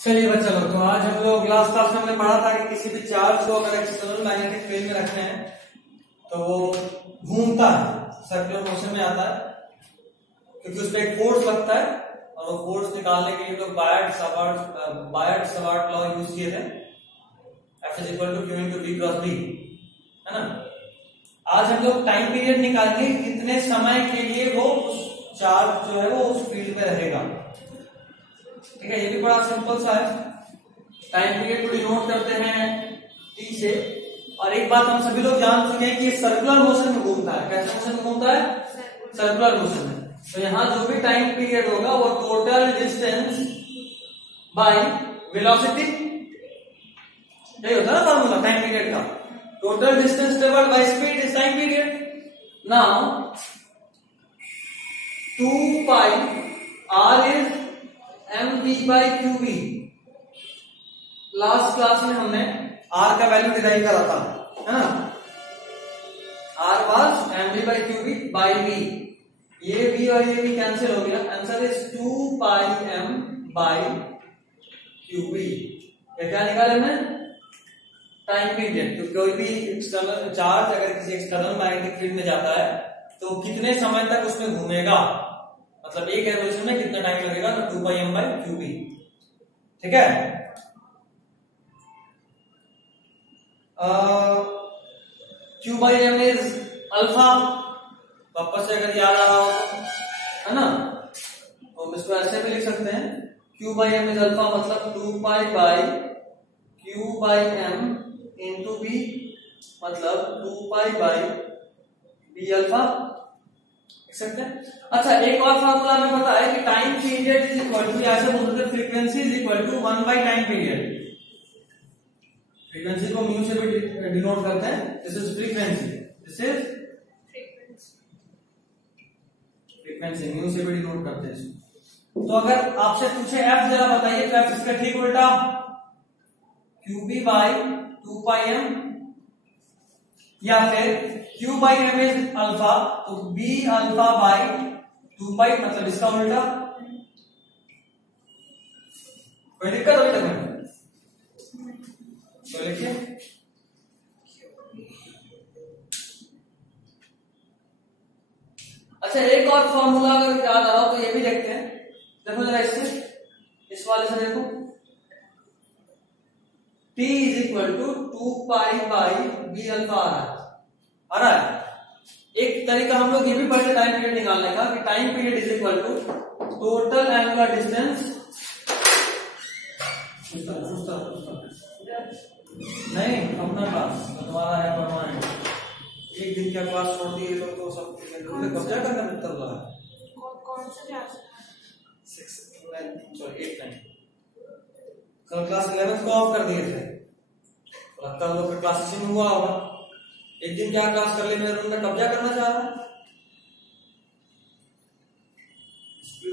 चलिए बच्चा लोग, तो आज हम लोग लास्ट क्लास में हमने पढ़ा था कि किसी भी चार्ज को अगर एक्सटर्नल मैग्नेटिक फील्ड में रखते हैं तो वो घूमता है, सर्कुलर मोशन में आता है, क्योंकि उस पर एक फोर्स लगता है और वो फोर्स निकालने के लिए लोग बायट सवार्ट लॉ यूज किए थे, F = Q × V × B, है ना। आज हम लोग टाइम पीरियड निकालेंगे, कितने समय के लिए वो उस चार्ज जो है वो उस फील्ड में रहेगा। ठीक है, ये भी बड़ा सिंपल सा है। टाइम पीरियड को डिनोट करते हैं T से। और एक बात हम सभी लोग जान चुके हैं कि ये सर्कुलर मोशन में घूमता है। कैसे मोशन में घूमता है? सर्कुलर मोशन में। तो यहाँ जो भी टाइम पीरियड होगा वो टोटल डिस्टेंस बाय वेलोसिटी, यही होता है ना फॉर्मूला टाइम पीरियड का। Total distance travelled by speed is time period. Now 2 pi r is mv/qb। Last class में हमने r का वैल्यू डिराइव करा था, है ना। r was mv/qb by v। ये v और ये v कैंसिल हो गया। Answer is 2 pi m/qb। क्या निकाले हमने? Time period. तो कोई भी एक्सटर्नल चार्ज अगर किसी एक्सटर्नल मैग्नेटिक फील्ड में जाता है तो कितने समय तक उसमें घूमेगा, मतलब एक रेवोल्यूशन में कितना टाइम लगेगा, तो 2 पाई m/qb। ठीक है। q/m is alpha. वापस से अगर याद आ रहा हो, है ना, तो हम इसको ऐसे भी लिख सकते हैं, q/m इज अल्फा, मतलब 2 pi by q/m into b, मतलब 2 पाई बाई b अल्फा लिख सकते हैं। अच्छा, एक और फॉर्मूला हमें पता है कि time period is equal to, ऐसे बोल सकते हैं, frequency is equal to 1 by time period. Frequency को म्यू से भी डिनोट करते हैं। This is frequency, this is frequency, mu से भी डिनोट करते हैं इसको। तो अगर आपसे पूछे f जरा बताइए, तो f इसका ठीक उल्टा qb/2 पाई m, या फिर q/m इज अल्फा, तो b अल्फा/2 पाई, मतलब इसका उल्टा। कोई दिक्कत अभी तक है? तो लिखिए, अच्छा एक और फॉर्मूला अगर याद आ रहा हो तो ये भी देखते हैं। देखो जरा इससे, इस वाले से देखो, t is equal to 2 pi by b alpha आ रहा है। एक तरीका हम लोग ये भी पढ़ते टाइम पीरियड निकालने का कि time period is equal to total angular distance, नहीं अपना क्लास तुम्हारा है परमानेंट। एक दिन क्या क्लास छोड़ दिए तो सब कब्जा करना मिलता है। कौन सा क्लास? 8 कल क्लास 11 को ऑफ कर दिए थे, लगता है लोग क्लास इसी में हुआ होगा। एक दिन क्या क्लास कर ले, मेरे रूम में कब्जा करना चाह रहा है।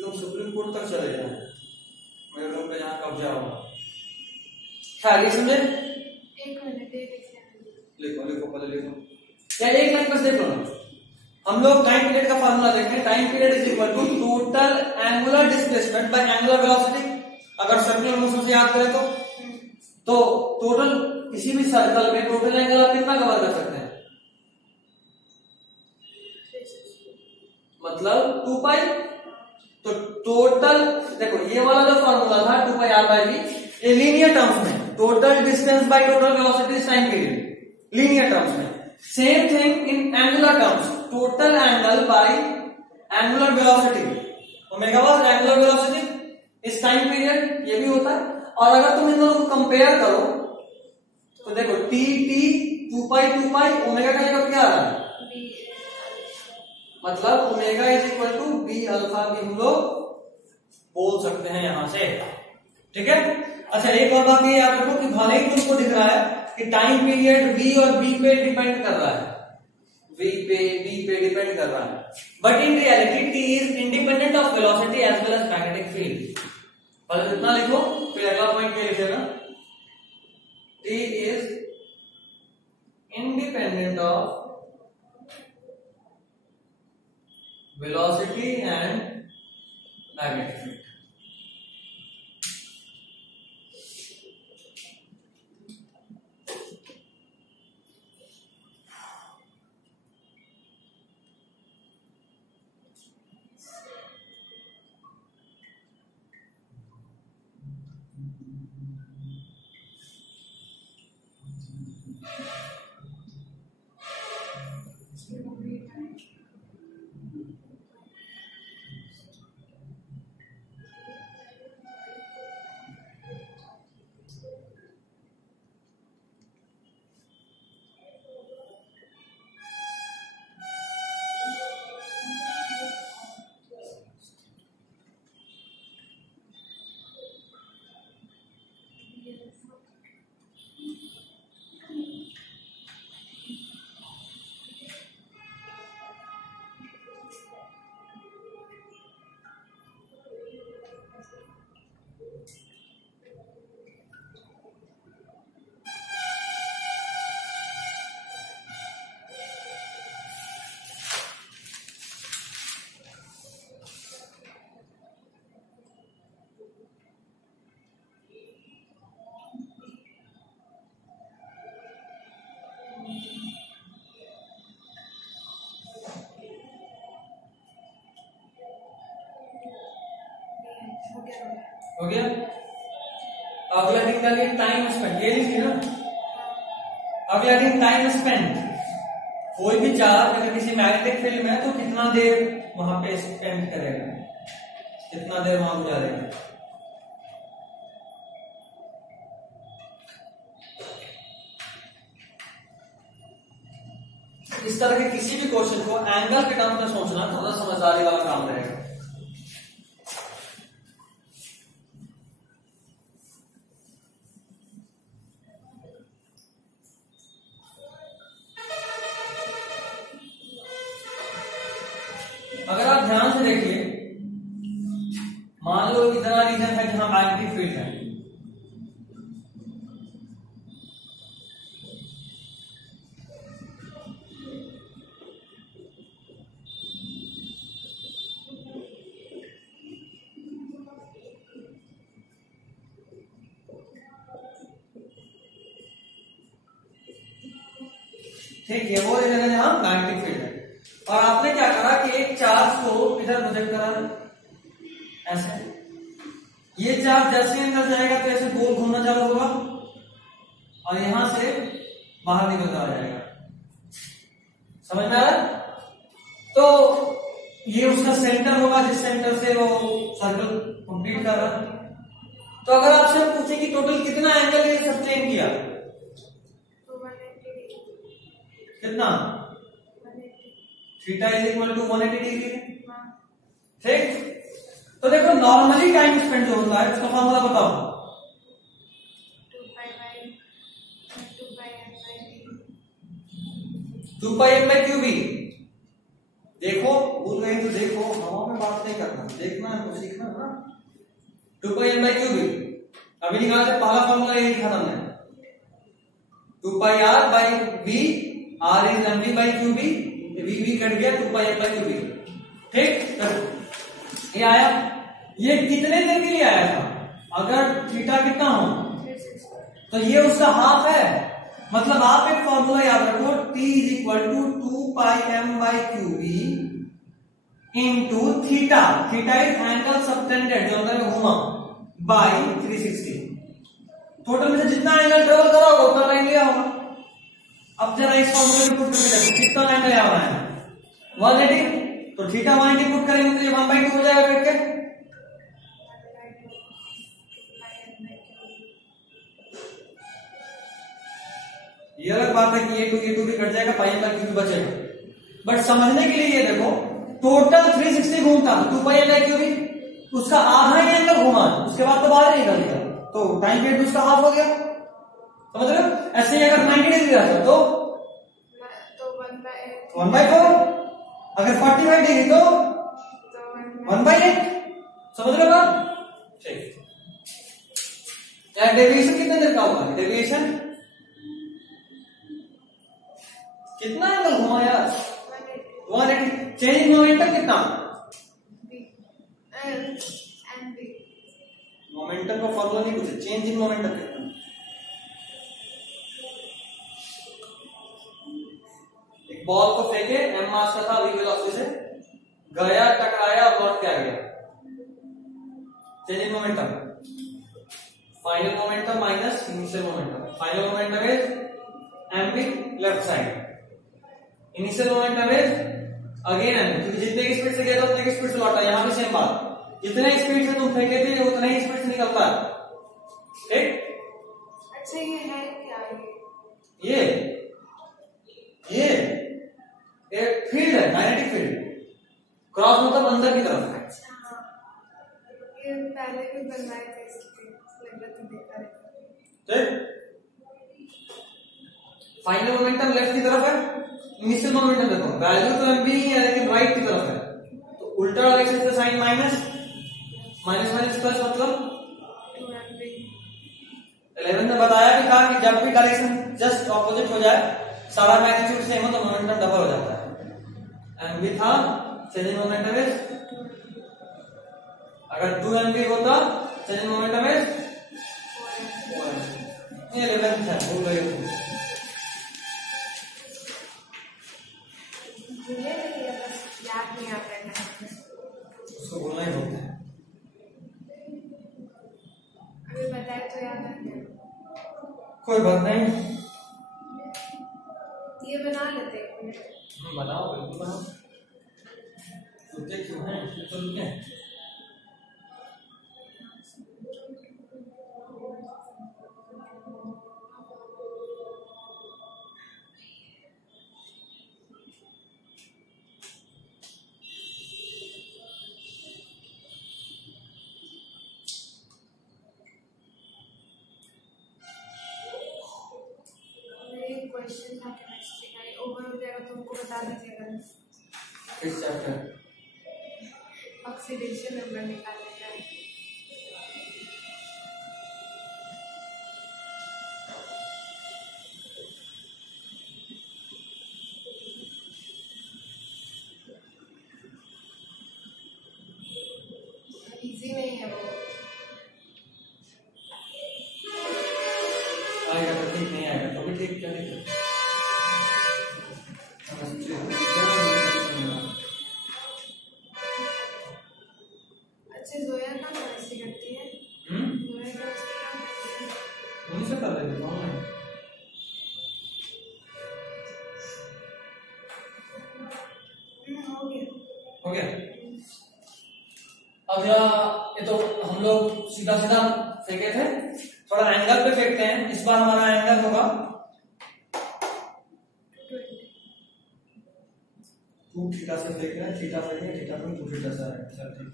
तुम सुप्रीम कोर्ट तक चले जाए, मेरे रूम पे जहां कब्जा होगा। खैर ये समझे? एक मिनट लिखो लिखो, पहले लिखो या एक लाइन बस देख लो ना। हम लोग टाइम पीरियड का फार्मूला देखते हैं। Time period is equal to total angular displacement by angular velocity. अगर सर्कुलर मोशन से याद करें तो टोटल किसी भी सर्कल में टोटल एंगल आप कितना कवर कर सकते हैं, मतलब 2 पाई। तो टोटल देखो, ये वाला जो फॉर्मूला था 2 पाई r/v, ये लीनियर टर्म्स में total distance by total velocity time period, linear terms में। Same thing in angular terms, total angle by angular velocity, omega was angular velocity इस टाइम पीरियड, ये भी होता है। और अगर तुम इन दोनों को कंपेयर करो तो देखो t 2 पाई ओमेगा का जगह क्या आ रहा है, मतलब omega is equal to b alpha भी हम लोग बोल सकते हैं यहां से। ठीक है। अच्छा एक और बात ये याद रखो कि भले ही तुमको दिख रहा है कि टाइम पीरियड v और b पे डिपेंड कर रहा है, v पे b पे डिपेंड कर रहा है, but in reality t is independent of velocity as well as magnetic field. बस इतना लिखो, फिर अगला पॉइंट ये लिख देना, t is independent of velocity and magnetic field। हो गया। अगला निकल गया टाइम स्पेंड, ये लिखिए ना। अगला दिन टाइम स्पेंड, कोई भी चार्ज अगर किसी मैग्नेटिक फील्ड में है तो कितना देर वहां पे स्पेंड करेगा, कितना देर वहां गुजारेगा। इस तरह के किसी भी क्वेश्चन को एंगल के टर्म में सोचना थोड़ा समझदारी वाला काम रहेगा। अगर आप ध्यान से देखिए, मान लो इतना रीजन है जहां मैग्नेटिक फील्ड है, ठीक है, वो रीजन है जहां मैग्नेटिक फील्ड है। और आपने क्या करा कि एक चार्ज को इधर प्रोजेक्ट करा ऐसे, ये चार्ज जैसे अंदर जाएगा तो ऐसे गोल घूमना चालू होगा और यहां से बाहर निकलता आ जाएगा। समझ में आ रहा है? तो ये उसका सेंटर होगा जिस सेंटर से वो सर्कल कंप्लीट कर रहा है। तो अगर आपसे पूछे कि टोटल कितना एंगल ये सस्टेन किया, कितना? Theta is equal to 180 degree. ठीक, तो देखो नॉर्मली टाइम स्पेंड जो होता है उसका फॉर्मूला बताओ। 2πm/qb। देखो भूल गई तो देखो, हवा में बात नहीं करना, देखना है तो सीखना है ना। 2πm/qb अभी निकालते, पहला फॉर्मूला यही लिखा था हमने, 2πr/b, r is mv/qb, v cut गया 2πm/qb। ठीक, ये आया। ये कितने देर के लिए आया था? अगर थीटा कितना हो तो ये उसका हाफ है। मतलब आप एक फॉर्मूला याद रखो, t is equal to 2πm/qb into theta. Theta is angle subtended जो अंदर में घूमा बाई 360। टोटल में से जितना एंगल ट्रेवल करा होगा उतना लाइन लिया होगा। अब जरा इस फॉर्मूले में पुट करके देखो कितना एंगल आ रहा है, 180। तो थीटा 180 पुट करेंगे तो ये 1/2 हो जाएगा कट के। ये अलग बात है कि ये टू भी कट जाएगा, πm/qb बचेगा। बट समझने के लिए ये देखो, टोटल 360 घूमता, 2πm/qb, उसका आधा ही एंगल घुमा, उसके बाद तो बाहर निकल गया, तो टाइम पीरियड उसका हाफ हो गया। समझ रहे हो? ऐसे ही अगर 90 डिग्री रहता तो 1/4, अगर 45 डिग्री तो 1/8। समझ रहे हो बात? ठीक, यार डेविएशन कितने देर का होगा? डेविएशन कितना एंगल घुमा यार? 180। चेंज इन मोमेंटम कितना? मोमेंटम का फॉर्मूला नहीं पूछे, चेंज इन मोमेंटम कितना? एक बॉल को फेंके, m मास का था, v वेलोसिटी से गया, टकराया और लौट के आ गया। Change in momentum final momentum minus initial momentum. Final momentum is mv left side, initial momentum is again mv, क्योंकि जितने की स्पीड से गया था उतने की स्पीड से लौटा। यहां भी सेम बात, जितने स्पीड से तुम फेंके थे उतने ही स्पीड से निकलता है। ठीक, अच्छा ये है क्या? ये एक फील्ड है, मैग्नेटिक फील्ड। क्रॉस मतलब अंदर की तरफ है। अच्छा हाँ, ये पहले भी बनवाए थे इसलिए लग रहा था देखा है। ठीक, फाइनल मोमेंटम लेफ्ट की तरफ है, इनिशियल मोमेंटम देखो वैल्यू तो mv ही है लेकिन राइट की तरफ है, तो उल्टा डायरेक्शन से sign minus, minus minus plus मतलब 2mv। 11 ने बताया भी था कि जब भी डायरेक्शन जस्ट ऑपोजिट हो जाए, सारा मैग्नीट्यूड सेम हो, तो मोमेंटम डबल हो जाता है। mv था, चेंज इन मोमेंटम इज, अगर 2mv होता change in momentum is 4mv। ये 11 था, भूल गए तुम। भूले नहीं है, बस याद नहीं आता है। उसको बोलना ही होता है। अभी बताए तो याद आ गया। कोई बात नहीं, ये बना लेते हैं। बनाओ, बिल्कुल बनाओ। रुके क्यों हैं? तो रुके। क्वेश्चन था केमिस्ट्री का, ओवर हो जाएगा तो उनको बता दीजिएगा। किस चैप्टर? ऑक्सीडेशन नंबर निकालने का है। इजी नहीं है वो। आएगा तो ठीक, नहीं आएगा तो भी ठीक, क्या नहीं। अच्छा जोया कहाँ कैसे करती है? जोया कैसे करती है? उन्हीं से कर लेते हैं ऑनलाइन। हो गया। हो गया। अब ये तो हम लोग सीधा सीधा फेंके थे, थोड़ा एंगल पे फेंकते हैं। इस बार हमारा एंगल होगा 2 थीटा से फेंक रहे हैं, थीटा फेंके, थीटा पे 2 थीटा से आएगा। चल ठीक,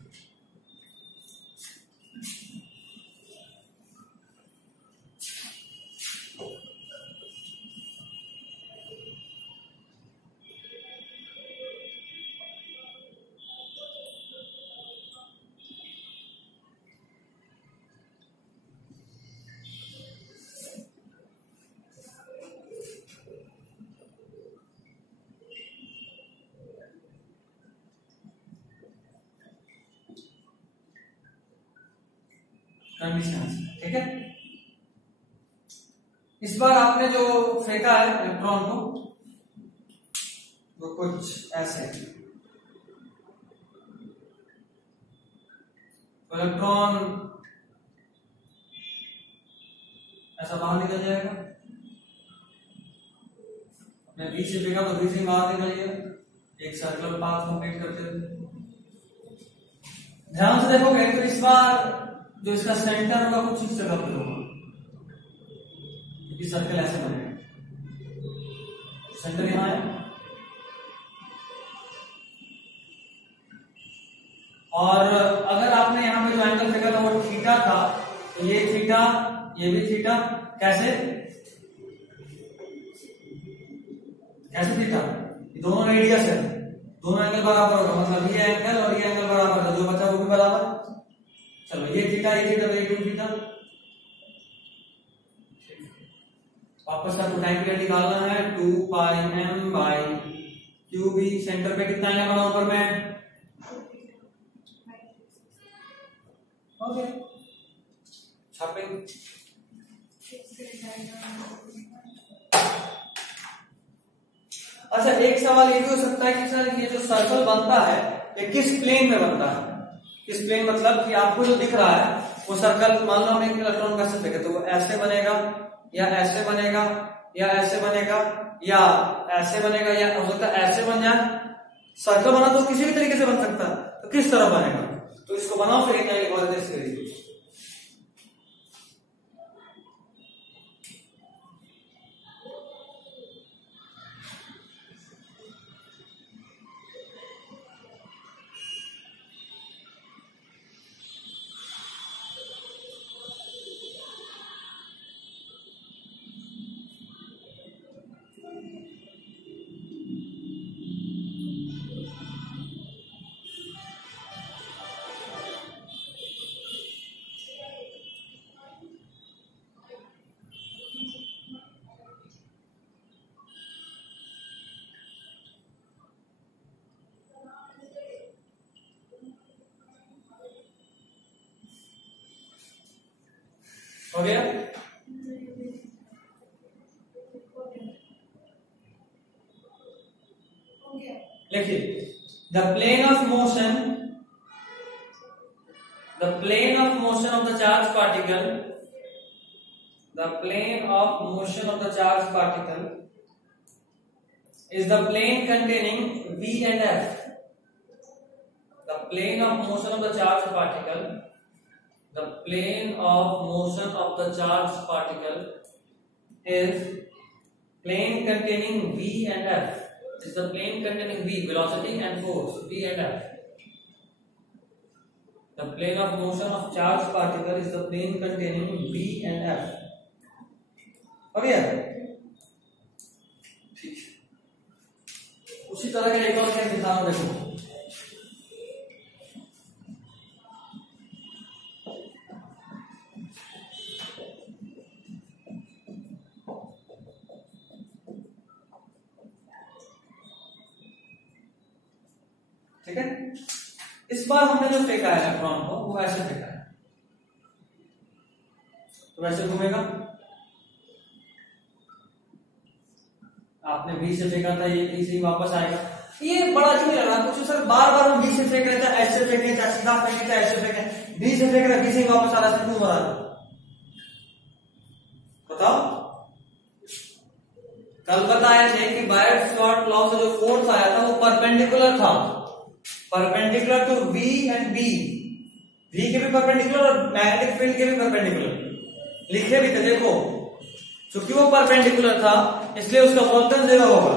कंडीशन, ठीक है। इस बार आपने जो फेंका है इलेक्ट्रॉन को, वो कुछ ऐसे, इलेक्ट्रॉन ऐसा बाहर निकल जाएगा। अपने बी से फेंका तो बी से बाहर निकल गया, एक सर्कुलर पाथ कंप्लीट करते हुए। ध्यान से देखोगे तो इस बार जो इसका सेंटर होगा कुछ इस जगह पर होगा, क्योंकि सर्कल ऐसे बनेगा। सेंटर यहां है, और अगर आपने यहां पे जो एंगल फेंका था वो थीटा था, तो ये थीटा, ये भी थीटा। कैसे कैसे थीटा? ये दोनों रेडियस है, दोनों एंगल बराबर होगा, मतलब ये एंगल और ये एंगल बराबर है, जो बचा वो भी बराबर। चलो ये थीटा, ये थीटा, तो ये 2 थीटा। वापस आपको टाइम पीरियड निकालना है, 2 pi m by cube. Centre पे कितना एंगल बना ऊपर में? ओके, छापेंगे। अच्छा, एक सवाल ये भी हो सकता है कि सर ये जो सर्कल बनता है ये किस प्लेन में बनता है? किस प्लेन मतलब कि आपको जो दिख रहा है वो सर्कल मान लो हम एक इलेक्ट्रॉन का ऐसे फेंके तो वो ऐसे बनेगा या ऐसे बनेगा या ऐसे बनेगा या ऐसे बनेगा या हो सकता है ऐसे बन जाए। सर्कल बना तो किसी भी तरीके से बन सकता है, तो किस तरह बनेगा, तो इसको बनाओ फिर एक बार इसके लिए। हो गया? लिखिए, the plane of motion of the charge particle, the plane of motion of the charge particle is the plane containing V and F. The plane of motion of the charged particle, the plane of motion of the charged particle is plane containing V and F. Is the plane containing V, velocity and force, V and F. The plane of motion of charged particle is the plane containing V and F. हो गया? उसी तरह का एक और case दिखा रहा हूं, देखो। ठीक है, इस बार हमने जो फेंका है इलेक्ट्रॉन को वो ऐसे फेंका है, तो वैसे घूमेगा। आपने बी से फेंका था, ये बी से ही वापस आएगा। ये बड़ा अजीब लग रहा है कुछ सर, बार बार हम बी से फेंक रहे थे, ऐसे फेंके, चाहे सीधा फेंके, चाहे ऐसे फेंके, बी से फेंक रहे, बी से ही वापस आ रहा है, क्यों हो रहा है बताओ? कल बताए थे कि बायट-सॉर्ट लॉ से जो फोर्स आया था वो परपेंडिकुलर था, perpendicular to V and B, V के भी परपेंडिकुलर और मैग्नेटिक फील्ड के भी परपेंडिकुलर लिखे भी थे। देखो चूंकि वो परपेंडिकुलर था इसलिए उसका वर्क डन 0 होगा।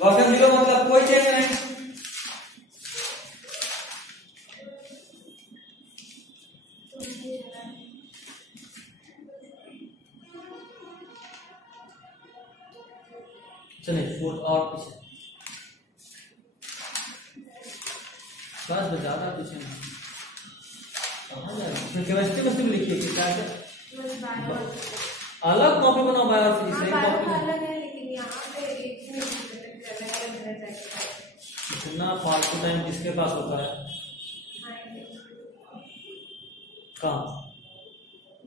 वर्क डन 0 मतलब कोई चेंज नहीं। चलिए फोर्थ और पीछे बस ज्यादा पीछे नहीं, कहाँ जा रहे? केमिस्ट्री में लिखिए कि क्या है, अलग कॉपी बनाओ बायो और फिजिक्स कॉपी अलग है, लेकिन यहाँ पे एक ही इतना फालतू टाइम किसके पास होता है? कहाँ?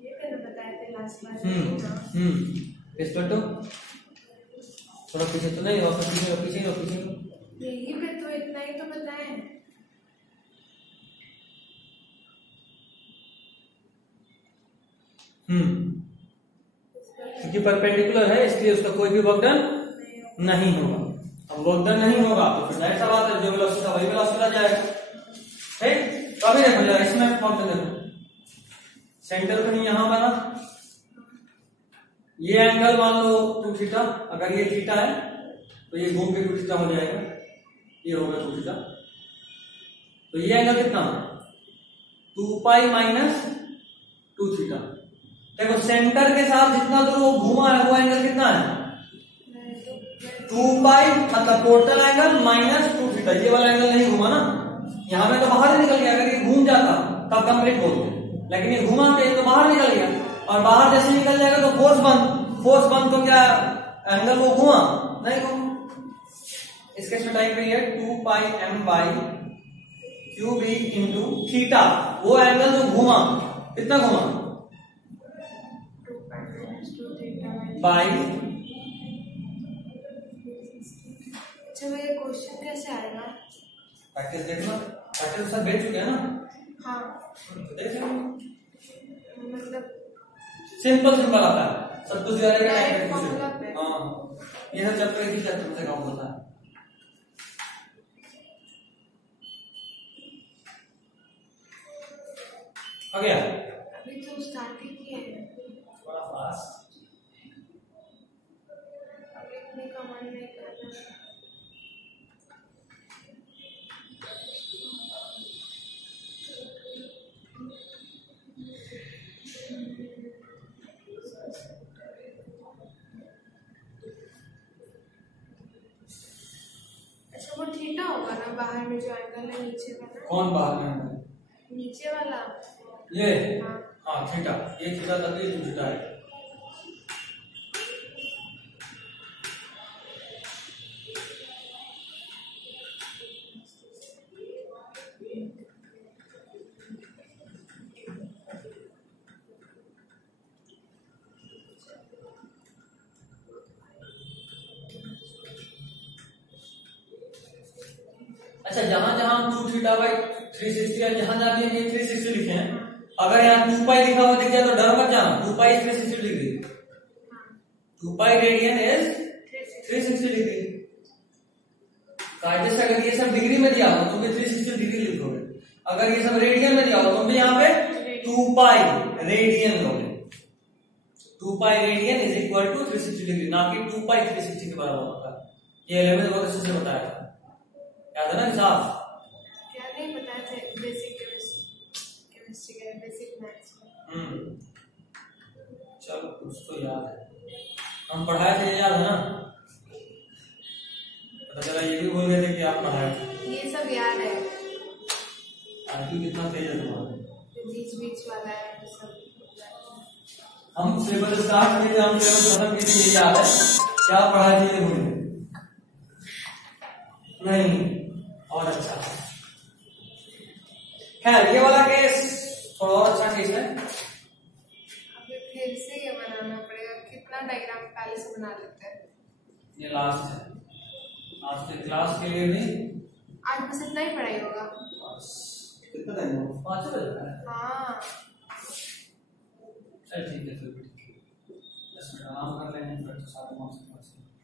ये मैंने बताया था लास्ट बार। इस पर तो थोड़ा पीछे तो नहीं, और पीछे पीछे पीछे यही पे तो इतना ही तो बताए। क्योंकि परपेंडिकुलर है इसलिए उसका कोई भी वर्क डन नहीं होगा। अब वर्क डन नहीं होगा तो फिर जाहिर सा बात है जो वेलोसिटी था वही वेलोसिटी आ जाएगा। ठीक, तो अभी देखो जरा इसमें फॉर्म में देखो, सेंटर कहीं यहां बना, ये एंगल मान लो 2 थीटा, अगर ये थीटा है तो ये घूम के 2 थीटा हो जाएगा, ये होगा 2 थीटा। तो ये एंगल कितना 2 पाई माइनस 2 थीटा। देखो सेंटर के साथ जितना दूर वो घुमा है वो एंगल कितना है 2 पाई, मतलब टोटल एंगल माइनस 2 थीटा। ये वाला एंगल नहीं घुमा ना, यहां में तो बाहर निकल गया, अगर ये घूम जाता तब कंप्लीट बोलते, लेकिन ये घुमा तो बाहर निकल गया, और बाहर जैसे निकल जाएगा तो फोर्स बंद तो क्या एंगल वो घुमा नहीं घुमा। इसके टाइप पे है 2 pi m by Q B into theta, वो एंगल जो घुमा कितना घुमा बाई। अच्छा ये क्वेश्चन कैसे आएगा? प्रैक्टिस देखना, प्रैक्टिस सब बैठ चुके हैं ना। हाँ तो देख लेंगे। सिंपल आता है, सब कुछ दिया रहेगा। Direct हाँ, ये सब चैप्टर एक ही चैप्टर से काउंट होता है। आ गया? अभी तो स्टार्ट ही किए हैं, बड़ा फास्ट। अब लिखने का मन नहीं कर रहा। अच्छा वो थीटा होगा ना बाहर में जो एंगल है नीचे वाला? कौन बाहर में है? नीचे वाला ये हाँ। हाँ थीटा, ये थीटा तक ये थीटा है। अच्छा, जहां जहां 2 थीटा बाई 360 है, जहां जहां ये 360 लिखे हैं, अगर यहाँ 2 पाई लिखा हुआ दिख जाए तो डर मत जाना। 2 पाई 360 degree, 2 pi radian is 360 degree. कायदे से अगर ये सब डिग्री में दिया हो तो भी 360 डिग्री लिखोगे, अगर ये सब रेडियन में दिया हो तो भी यहाँ पे 2 पाई रेडियन लोगे। 2 pi radian is equal to 360 degree, ना कि 2 पाई 360 के बराबर होता है। ये 11th वर्ष से बताया था, याद है ना साफ? क्या नहीं बताए थे बेसिक केमिस्ट्री के बेसिक मैथ्स में। चलो कुछ तो याद है, हम पढ़ाए थे, याद है ना? पता चला ये भी भूल गए थे कि आप पढ़ाए थे। ये सब याद है, आईक्यू कितना तेज है तुम्हारा। बीच वाला है वो सब। हम सिलेबस स्टार्ट किए थे, हम सिलेबस खत्म किए थे, ये याद है? क्या पढ़ाए थे ये भूल गए नहीं? और अच्छा, खैर ये वाला केस थोड़ा और अच्छा केस है। अभी फिर से ये बनाना पड़ेगा, कितना डायग्राम पहले से बना लेते हैं। ये लास्ट है, आज के क्लास के लिए भी आज बस इतना ही पढ़ाई होगा। कितना टाइम हुआ? 5 बजे तक है। हाँ चल ठीक है, फिर भी ठीक है, 10 मिनट आराम कर लेंगे, फिर तो सारे मार्क्स।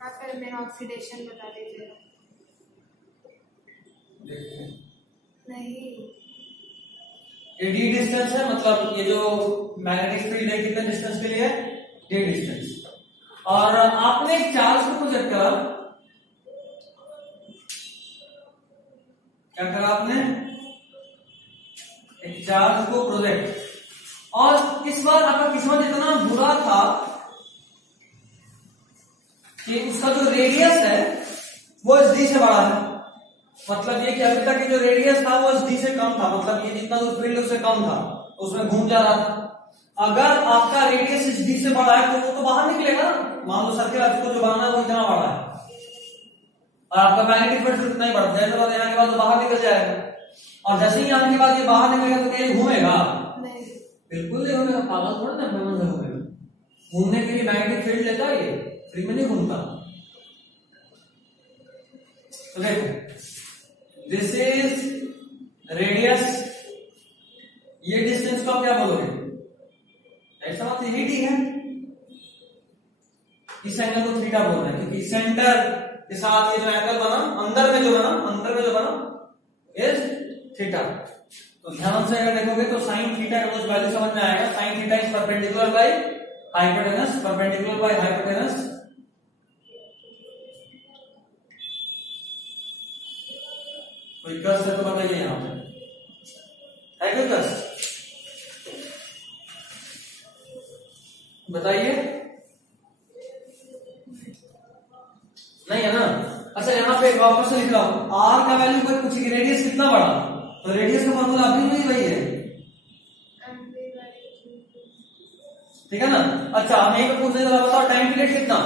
हाँ, फिर मेरा ऑक्सीडेशन बता दीजिएगा। देखते हैं। नहीं, ये डी डिस्टेंस है, मतलब ये जो मैग्नेटिक फील्ड है कितने डिस्टेंस के लिए है? D distance. और आपने एक चार्ज को प्रोजेक्ट करा, क्या करा आपने? एक चार्ज को प्रोजेक्ट, और इस बार आपका किस्मत इतना बुरा था कि उसका जो रेडियस है वो इस डी से बड़ा है। मतलब ये कि अभी तक जो रेडियस था वो इस डी से कम था, मतलब ये जितना दूर फील्ड उससे कम था, उसमें घूम जा रहा था। अगर आपका रेडियस इस डी से बड़ा है तो वो तो बाहर निकलेगा। मान लो सर्किल आपको जो बनाना है वो इतना बड़ा है, और आपका मैग्नेटिक फील्ड इतना ही बढ़ता है, तो यहाँ के बाद तो बाहर निकल जाएगा। और जैसे ही यहाँ के बाद ये बाहर निकलेगा तो क्या घूमेगा? नहीं, बिल्कुल नहीं घूमेगा। पागल थोड़ा ना मन से घूमेगा। घूमने के लिए मैग्नेटिक फील्ड लेता है, ये फ्री में नहीं घूमता। तो देखो, दिस इज रेडियस, ये डिस्टेंस को आप क्या बोलोगे? ऐसा बात यही डी है। इस एंगल को थीटा बोल रहे हैं क्योंकि सेंटर के साथ ये जो एंगल बना, अंदर में जो बना इज थीटा। तो ध्यान से अगर देखोगे तो साइन थीटा का कुछ वैल्यू समझ में आएगा। Sine theta is perpendicular by hypotenuse, perpendicular by hypotenuse. कोई कस है तो बताइए, यहां पे है कोई कस? बताइए, नहीं है ना? अच्छा, यहाँ पे वापस से लिख रहा हूं, आर का वैल्यू कोई पूछेगी रेडियस कितना बड़ा, तो रेडियस का फॉर्मूला अभी भी वही है, ठीक है ना? अच्छा, हम यही पे पूछने जा रहा, बताओ टाइम पीरियड कितना?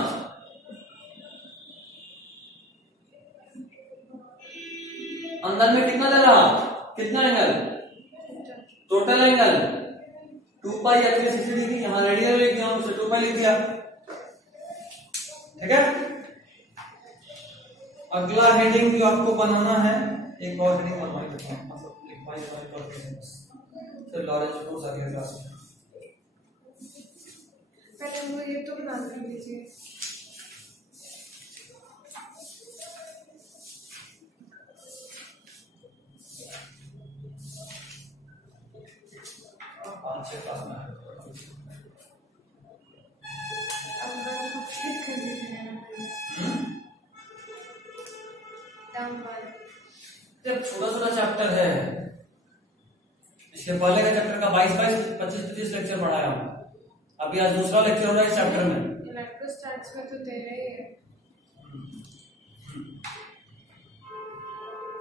अंदर में कितना ले रहा? कितना एंगल? टोटल एंगल 2 पाई या 360 डिग्री। यहाँ रेडियन लिख दिया, उसे 2 पाई लिख दिया, ठीक है? अगला हेडिंग जो आपको बनाना है, एक और हेडिंग बनवाई देता हूं, मतलब लिखवाई फिर लॉरेंस कोर्स अगले क्लास में। मेरे को ये तो बना कर दीजिए। क्लास में अब मैं को फिट कर दीजिए जब छोटा चैप्टर है, इसके पहले का चैप्टर का 22-25 लेक्चर पढ़ाया हूँ, अभी आज दूसरा लेक्चर हो रहा है इस चैप्टर में। इलेक्ट्रोस्टैटिक्स में तो तेरे ही है।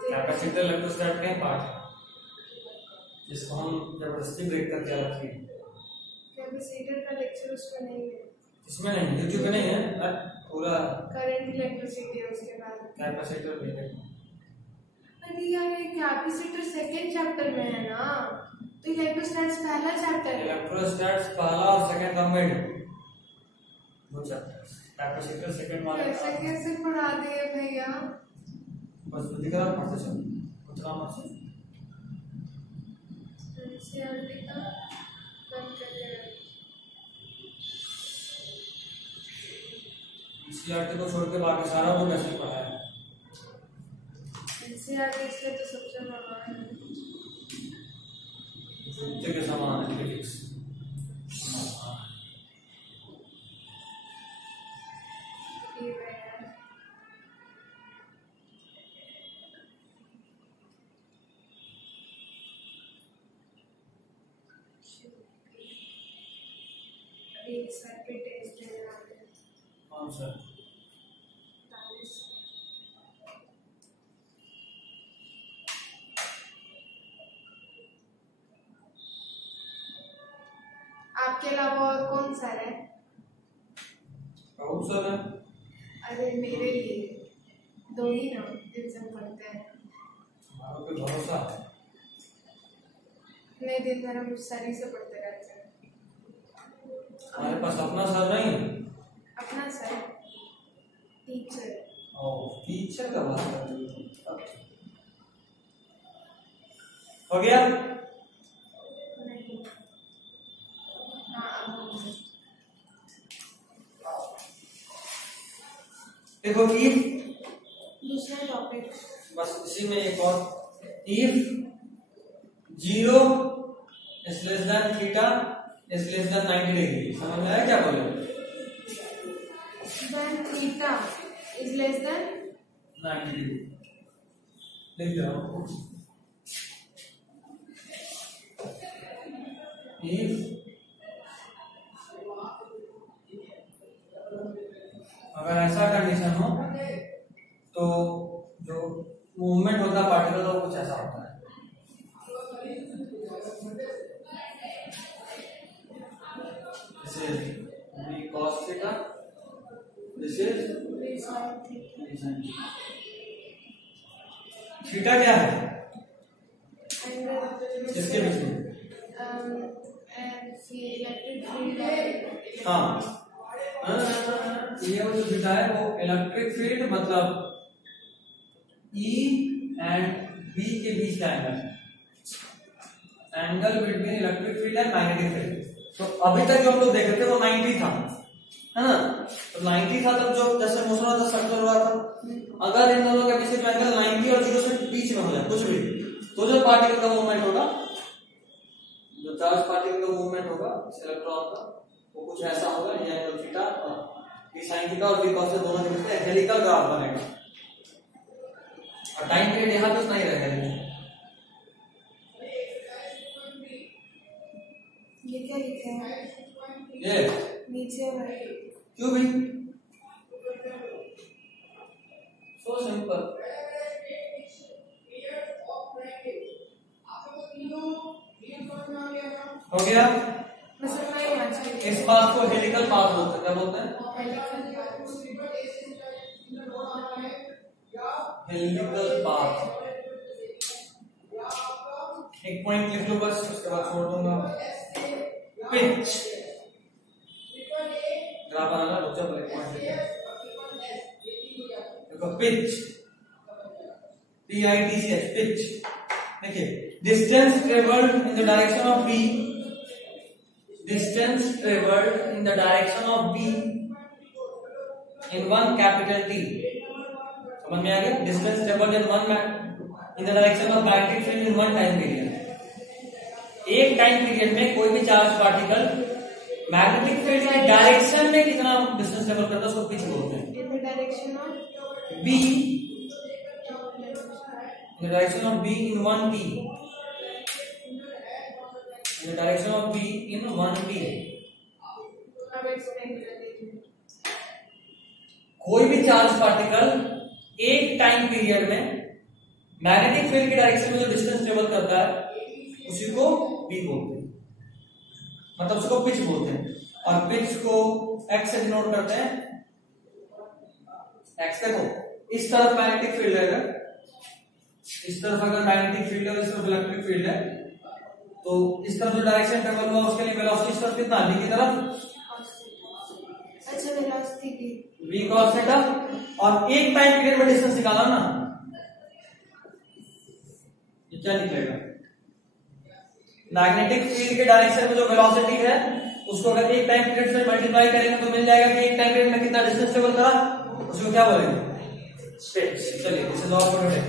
कैपेसिटर इलेक्ट्रोस्टैट के पार्ट जिसको हम जबरदस्ती ब्रेक करके रखते हैं। कैपेसिटर का लेक्चर उसमें नहीं है। इसमें नहीं, यूट्यूब पे नहीं है, पूरा करंट इलेक्ट्रिसिटी है उसके बाद कैपेसिटर भी है। अरे यार ये कैपेसिटर सेकंड चैप्टर में है ना, तो इलेक्ट्रोस्टैटिक्स पहला चैप्टर है। इलेक्ट्रोस्टैट्स पहला और सेकंड कंबाइंड दो चैप्टर, कैपेसिटर सेकंड वाला। कैसे पढ़ा दिए भैया, बस दिख रहा पढ़ते चलो, उतना मत सोच। एनसीईआरटी का बंद करके एनसीईआरटी को छोड़ के बाकी सारा वो कैसे पढ़ा है। एनसीईआरटी इसलिए तो सबसे महान है, जूते के समान है फिजिक्स। सर पे टेस्ट लेना है। कौन सा? आपके अलावा और कौन सा है? बहुत सारे। अरे मेरे लिए दो ही ना जिनसे हम पढ़ते हैं। हमारा कोई भरोसा नहीं, दिन भर हम सर से पढ़ते रहते हैं। हमारे पास अपना सर नहीं। अपना सर टीचर। टीचर का बात कर रही हो? हो गया? नहीं। हाँ, देखो इफ दूसरा टॉपिक बस इसी में एक और, if 0 is less than theta is less than 90 degree. समझ में आया क्या बोले? when theta is less than 90 degree लिख रहा हूं। इफ अगर ऐसा कंडीशन हो तो जो मूवमेंट होता है पार्टिकल का वो कुछ ऐसा होता है। This is v cos theta. This is v sin theta. Theta क्या है इसके बीच में? हाँ, ये वो जो थीटा है वो इलेक्ट्रिक फील्ड मतलब E एंड B के बीच का angle between electric field and magnetic field. तो अभी तक जो हम लोग देख रहे थे वो 90 था, है ना? तो 90 था तब जो जैसे मोशन होता था सर्कुलर हुआ था। अगर इन दोनों के बीच का एंगल 90 और 0 से बीच में हो जाए कुछ भी, तो जो पार्टिकल का मूवमेंट होगा, जो चार्ज पार्टिकल का मूवमेंट होगा इलेक्ट्रॉन का, वो कुछ ऐसा होगा। ये एंगल थीटा और v sin थीटा और v cos थीटा दोनों के बीच में हेलिकल ग्राफ बनेगा और टाइम पीरियड यहां पे नहीं रहेगा। ये क्या लिखे हैं? ये नीचे क्यों भी? So simple. हो गया? इस पाथ को हेलिकल पाथ बोलते हैं। क्या बोलते हैं? Helical path. एक पॉइंट लिख लो बस, उसके बाद छोड़ दूंगा। पिच ग्राफ बनाना, रुक जाओ, एक पॉइंट देखो, पिच PITCH, पिच। देखिए, distance travelled in the direction of V, distance travelled in the direction of be in one capital T. समझ में आ गया? Distance travelled in the direction of magnetic field in one time period. एक time period में कोई भी charge particle magnetic field की direction में कितना डिस्टेंस ट्रेवल करता है उसको पिच बोलते हैं। In the direction of B, in the direction of B in 1t, in the direction of B in 1t। अब एक्सप्लेन कर दीजिए। कोई भी चार्ज पार्टिकल एक टाइम पीरियड में मैग्नेटिक फील्ड की डायरेक्शन में जो डिस्टेंस ट्रेवल करता है उसी को B बोलते हैं, मतलब उसको पिच बोलते हैं। और पिच को x से डिनोट करते हैं। x देखो, इस तरफ मैग्नेटिक फील्ड है, इस तरफ अगर मैग्नेटिक फील्ड है और इस तरफ इलेक्ट्रिक फील्ड है, तो इस तरफ जो डायरेक्शन ट्रेवल हुआ उसके लिए वेलोसिटी इस तरफ कितना, v की तरफ। अच्छा, वेलोसिटी की v क्रॉस थीटा। और एक टाइम पीरियड में डिस्टेंस निकाला ना, ये क्या निकलेगा? मैग्नेटिक फील्ड के डायरेक्शन में जो वेलोसिटी है उसको अगर एक टाइम पीरियड से मल्टीप्लाई करेंगे तो मिल जाएगा कि एक टाइम पीरियड में कितना डिस्टेंस ट्रेवल करा, उसको क्या बोलेंगे? स्पेस। चलिए, this is all for today.